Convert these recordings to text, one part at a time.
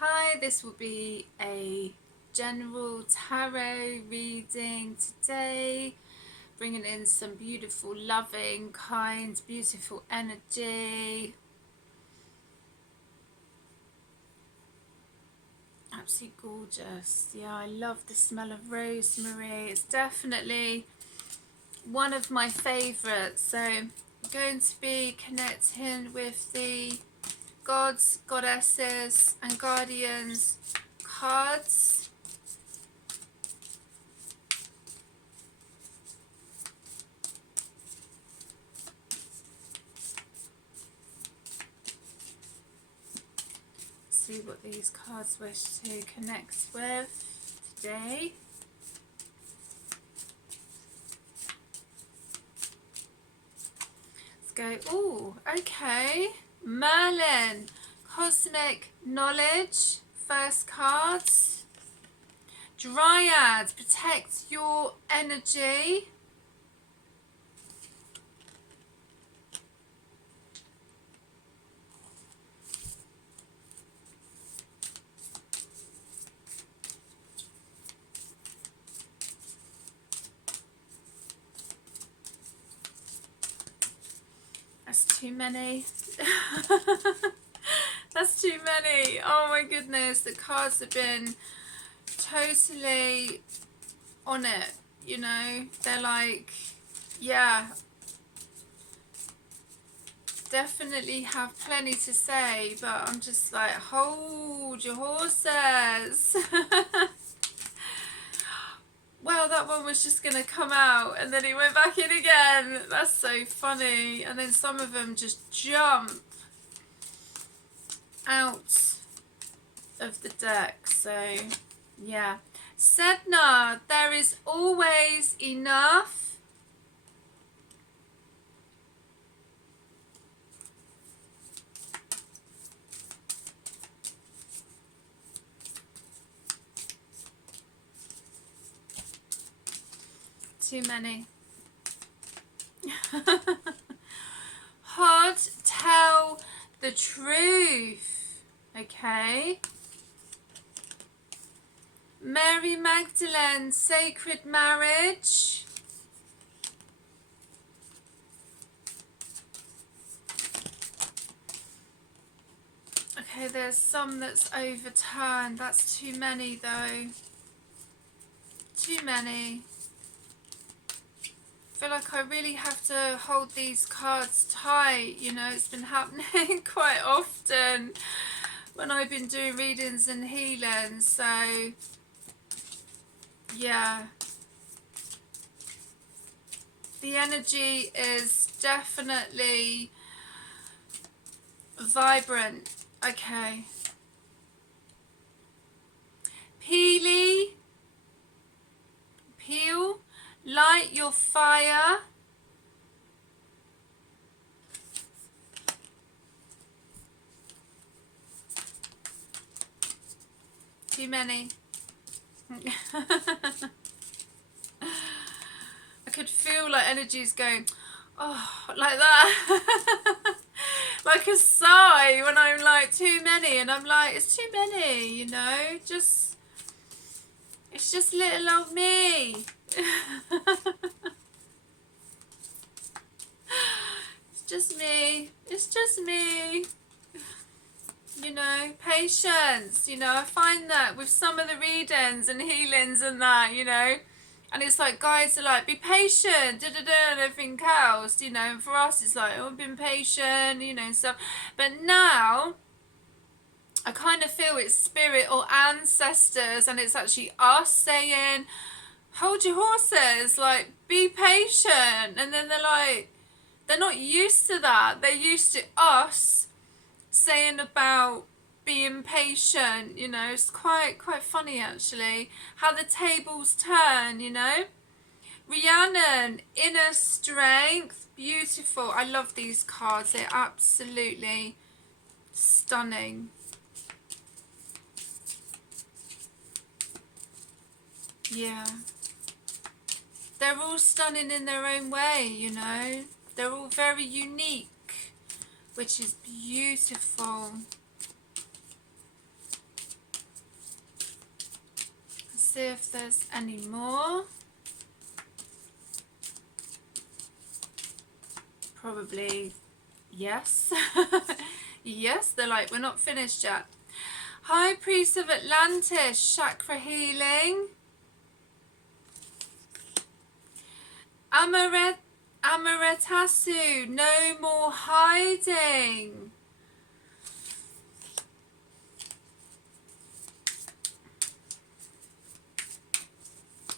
Hi, this will be a general tarot reading today, bringing in some beautiful, loving, kind, beautiful energy. Absolutely gorgeous. Yeah, I love the smell of rosemary. It's definitely one of my favourites. So I'm going to be connecting with the gods, goddesses and guardians cards. See what these cards wish to connect with today. Let's go. Oh, okay. Merlin, cosmic knowledge, first cards. Dryad, protect your energy. That's too many. That's too many. Oh my goodness, the cards have been totally on it, you know. They're like, yeah, definitely have plenty to say, but I'm just like, hold your horses. Well, that one was just gonna come out and then he went back in again. That's so funny. And then some of them just jump out of the deck. So yeah, Sedna, there is always enough. Too many. Hard, tell the truth. Okay. Mary Magdalene, sacred marriage. Okay, there's some that's overturned. That's too many though. Too many. I feel like I really have to hold these cards tight. You know, it's been happening quite often when I've been doing readings and healings. So, yeah. The energy is definitely vibrant. Okay. Peel, light your fire. Too many. I could feel like energy's going, oh, like that. Like a sigh when I'm like, too many, and I'm like, it's too many, you know, just, it's just little old me. It's just me, it's just me. You know, patience, you know, I find that with some of the readings and healings and that, you know, and it's like guides are like, be patient, and everything else, you know, and for us it's like, oh, been patient, you know, and stuff. But now I kind of feel it's spirit or ancestors, and it's actually us saying, hold your horses, like, be patient. And then they're like, they're not used to that. They're used to us saying about being patient, you know. It's quite funny actually how the tables turn, you know. Rhiannon, inner strength, beautiful. I love these cards, they're absolutely stunning. Yeah, they're all stunning in their own way, you know. They're all very unique, which is beautiful. see if there's any more. Probably yes. Yes, they're like, we're not finished yet. High Priest of Atlantis, chakra healing. Amaretasu, no more hiding.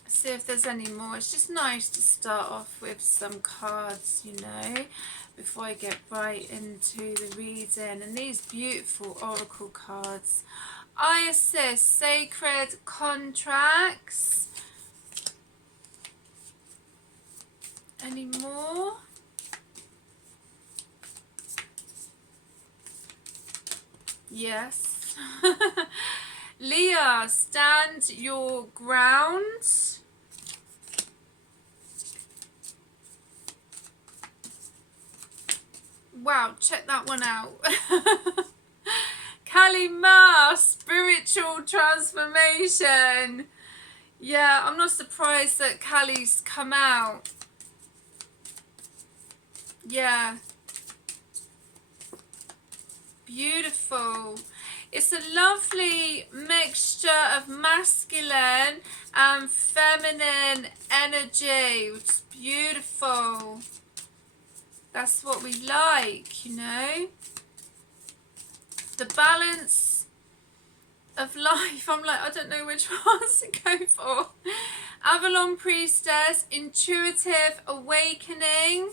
See if there's any more. It's just nice to start off with some cards, you know, before I get right into the reading. And these beautiful oracle cards. Isis, sacred contracts. Any more? Yes. Leah, stand your ground. Wow, check that one out. Kalima, spiritual transformation. Yeah, I'm not surprised that Kali's come out. Yeah. Beautiful. It's a lovely mixture of masculine and feminine energy, which is beautiful. That's what we like, you know. The balance of life. I'm like, I don't know which ones to go for. Avalon Priestess, intuitive awakening.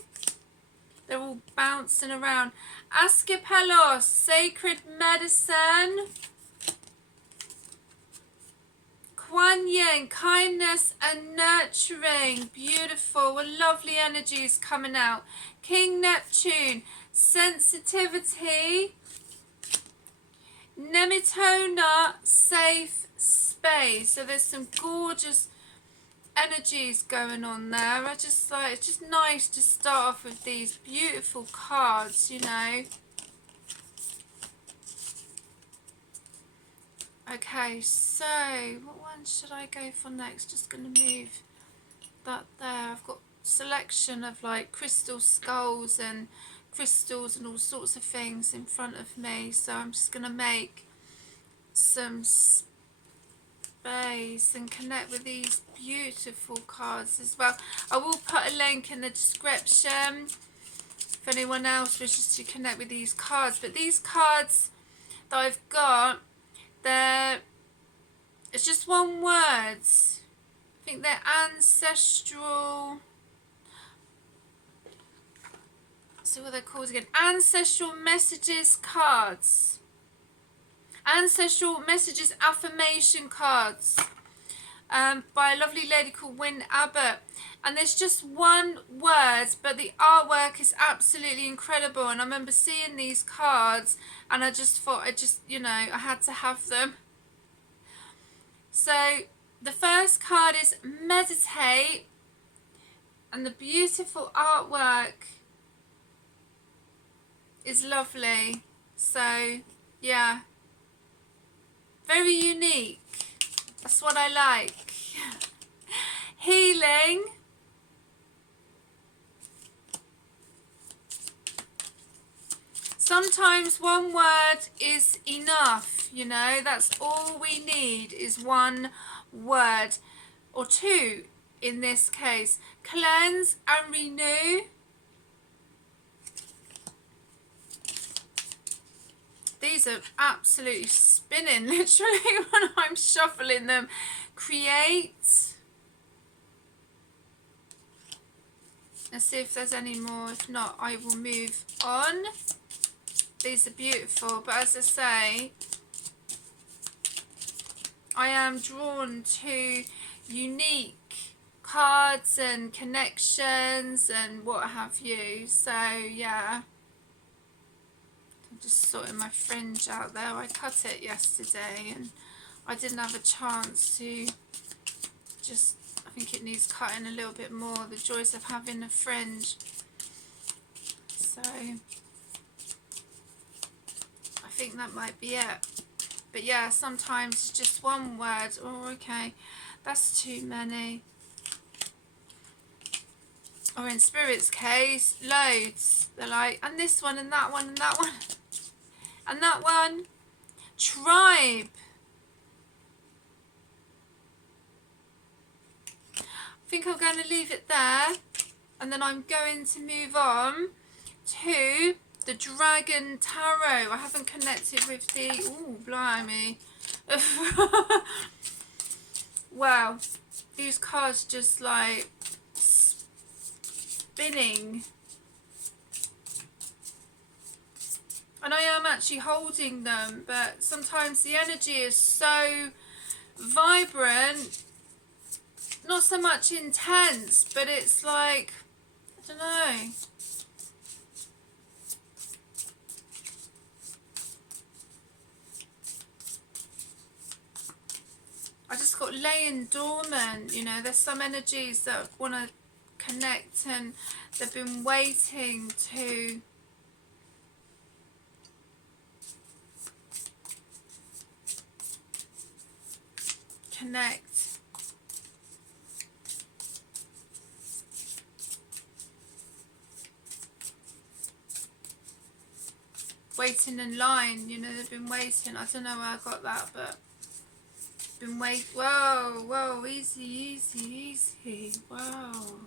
They're all bouncing around. Asclepios, sacred medicine. Kuan Yin, kindness and nurturing. Beautiful. And lovely energies coming out. King Neptune, sensitivity. Nemitona, safe space. So there's some gorgeous energies going on there. I just like, it's just nice to start off with these beautiful cards, you know. Okay, so what one should I go for next? Just going to move that there. I've got selection of like crystal skulls and crystals and all sorts of things in front of me, so I'm just going to make some space and connect with these beautiful cards as well. I will put a link in the description if anyone else wishes to connect with these cards, but these cards that I've got, it's just one word. I think they're ancestral. See what they're called again. Ancestral messages cards. Ancestral messages affirmation cards. By a lovely lady called Wynne Abbott. And there's just one word, but the artwork is absolutely incredible. And I remember seeing these cards and I just thought, you know, I had to have them. So the first card is meditate. And the beautiful artwork is lovely. So yeah, very unique. That's what I like. Healing. Sometimes one word is enough, you know. That's all we need is one word, or two in this case. Cleanse and renew. These are absolutely spinning, literally, when I'm shuffling them. Create. Let's see if there's any more. If not, I will move on. These are beautiful, but as I say, I am drawn to unique cards and connections and what have you. So yeah, I'm just sorting my fringe out there. I cut it yesterday and I didn't have a chance to just, I think it needs cutting a little bit more. The joys of having a fringe. So I think that might be it. But yeah, sometimes it's just one word. Oh, okay. That's too many. Or in Spirit's case, loads. They're like, and this one, and that one, and that one, and that one. Tribe. I think I'm going to leave it there. And then I'm going to move on to the Dragon Tarot. I haven't connected with the... Ooh, blimey. Wow. These cards just like spinning. And I am actually holding them, but sometimes the energy is so vibrant, not so much intense, but it's like, I don't know. I just got laying dormant, you know, there's some energies that want to connect and they've been waiting to connect. Waiting in line, you know, they've been waiting. I don't know where I got that, but been wait. Whoa, whoa, easy, easy, easy. Whoa.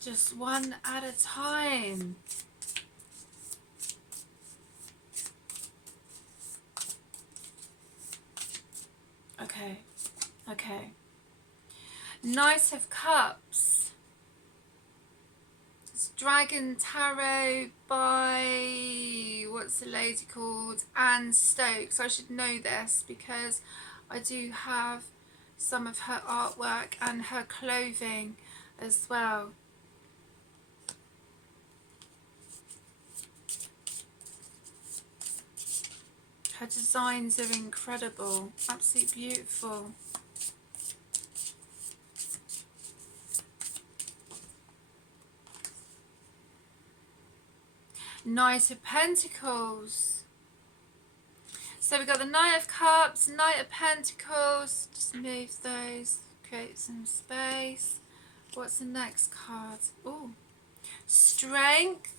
Just one at a time. Okay, okay. Knight of Cups. It's Dragon Tarot by, what's the lady called? Stokes. I should know this because I do have some of her artwork and her clothing as well. Her designs are incredible, absolutely beautiful. Knight of Pentacles. So we've got the Knight of Cups, Knight of Pentacles. Just move those, create some space. What's the next card? Ooh, Strength.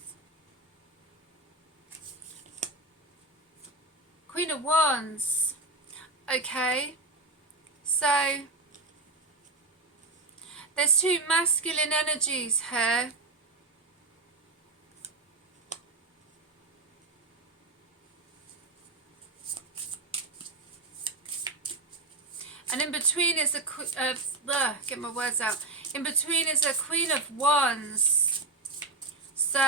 Queen of Wands. Okay, so there's two masculine energies here. And in between is get my words out. In between is a Queen of Wands. So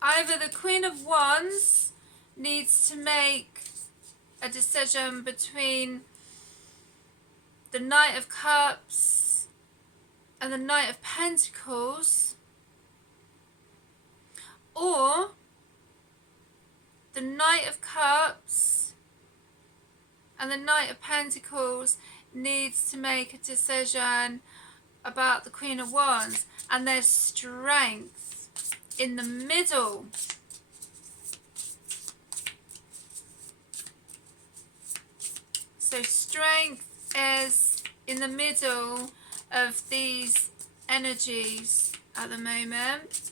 either the Queen of Wands needs to make a decision between the Knight of Cups and the Knight of Pentacles, or the Knight of Cups and the Knight of Pentacles needs to make a decision about the Queen of Wands, and there's Strength in the middle. So Strength is in the middle of these energies at the moment.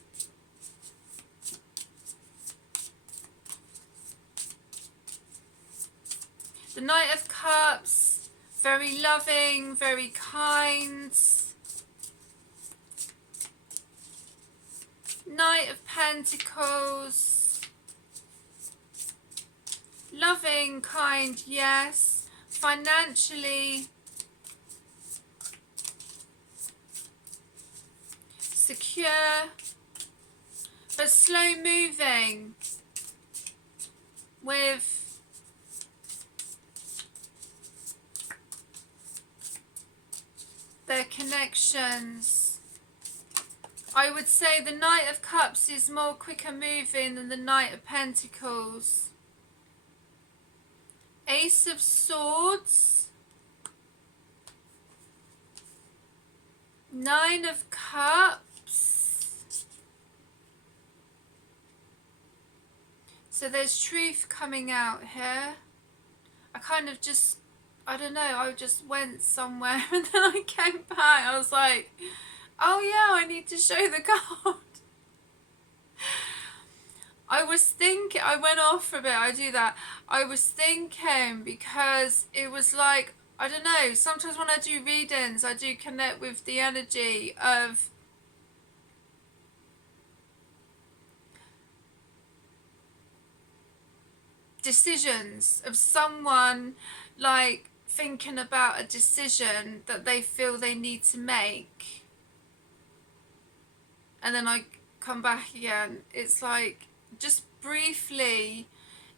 The Knight of Cups, very loving, very kind. Knight of Pentacles, loving, kind, yes. Financially secure, but slow moving with their connections I would say the Knight of Cups is more quicker moving than the Knight of Pentacles. Ace of Swords. Nine of Cups. So there's truth coming out here. I kind of just, I don't know, I just went somewhere and then I came back. I was like, oh yeah, I need to show the card. I was thinking, I went off for a bit, I do that. I was thinking because it was like, I don't know, sometimes when I do readings, I do connect with the energy of decisions, of someone like thinking about a decision that they feel they need to make. And then I come back again. It's like, just briefly,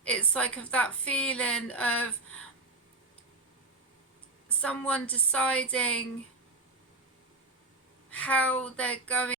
it's like of that feeling of someone deciding how they're going